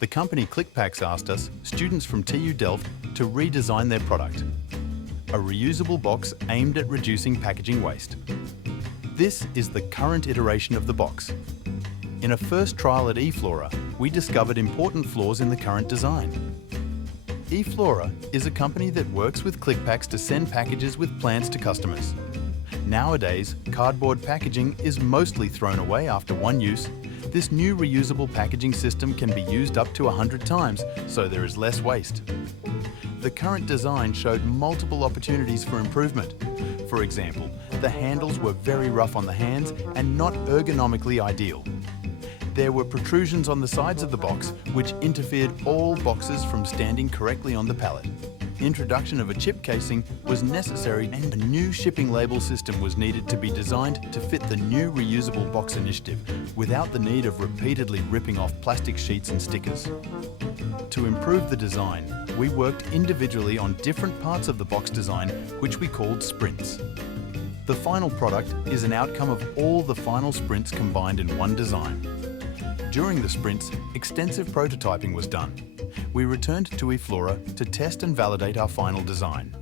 The company Click-Pax asked us, students from TU Delft, to redesign their product. A reusable box aimed at reducing packaging waste. This is the current iteration of the box. In a first trial at eFlora, we discovered important flaws in the current design. eFlora is a company that works with Click-Pax to send packages with plants to customers. Nowadays, cardboard packaging is mostly thrown away after one use. This new reusable packaging system can be used up to 100 times, so there is less waste. The current design showed multiple opportunities for improvement. For example, the handles were very rough on the hands and not ergonomically ideal. There were protrusions on the sides of the box, which interfered all boxes from standing correctly on the pallet. Introduction of a chip casing was necessary, and a new shipping label system was needed to be designed to fit the new reusable box initiative without the need of repeatedly ripping off plastic sheets and stickers. To improve the design, we worked individually on different parts of the box design, which we called sprints. The final product is an outcome of all the final sprints combined in one design. During the sprints, extensive prototyping was done. We returned to eFlora to test and validate our final design.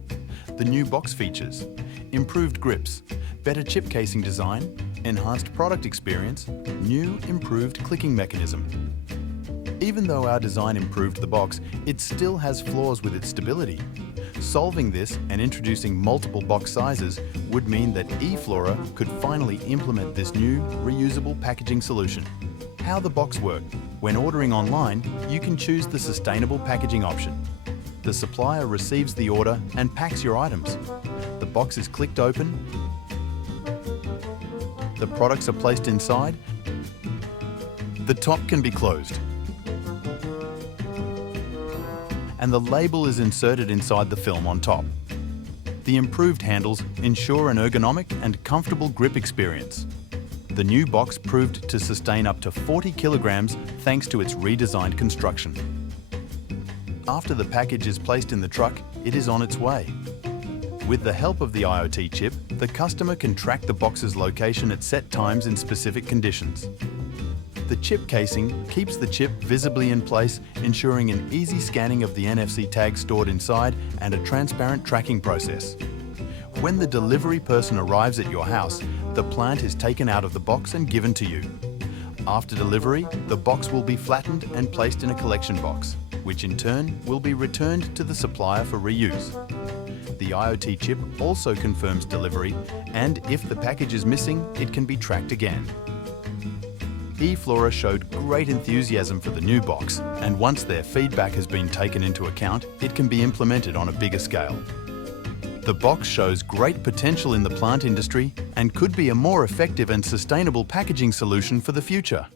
The new box features: improved grips, better chip casing design, enhanced product experience, new improved clicking mechanism. Even though our design improved the box, it still has flaws with its stability. Solving this and introducing multiple box sizes would mean that eFlora could finally implement this new reusable packaging solution. How the box works: when ordering online, you can choose the sustainable packaging option. The supplier receives the order and packs your items. The box is clicked open, the products are placed inside, the top can be closed, and the label is inserted inside the film on top. The improved handles ensure an ergonomic and comfortable grip experience. The new box proved to sustain up to 40 kilograms thanks to its redesigned construction. After the package is placed in the truck, it is on its way. With the help of the IoT chip, the customer can track the box's location at set times in specific conditions. The chip casing keeps the chip visibly in place, ensuring an easy scanning of the NFC tag stored inside and a transparent tracking process. When the delivery person arrives at your house, the plant is taken out of the box and given to you. After delivery, the box will be flattened and placed in a collection box, which in turn will be returned to the supplier for reuse. The IoT chip also confirms delivery, and if the package is missing, it can be tracked again. eFlora showed great enthusiasm for the new box, and once their feedback has been taken into account, it can be implemented on a bigger scale. The box shows great potential in the plant industry and could be a more effective and sustainable packaging solution for the future.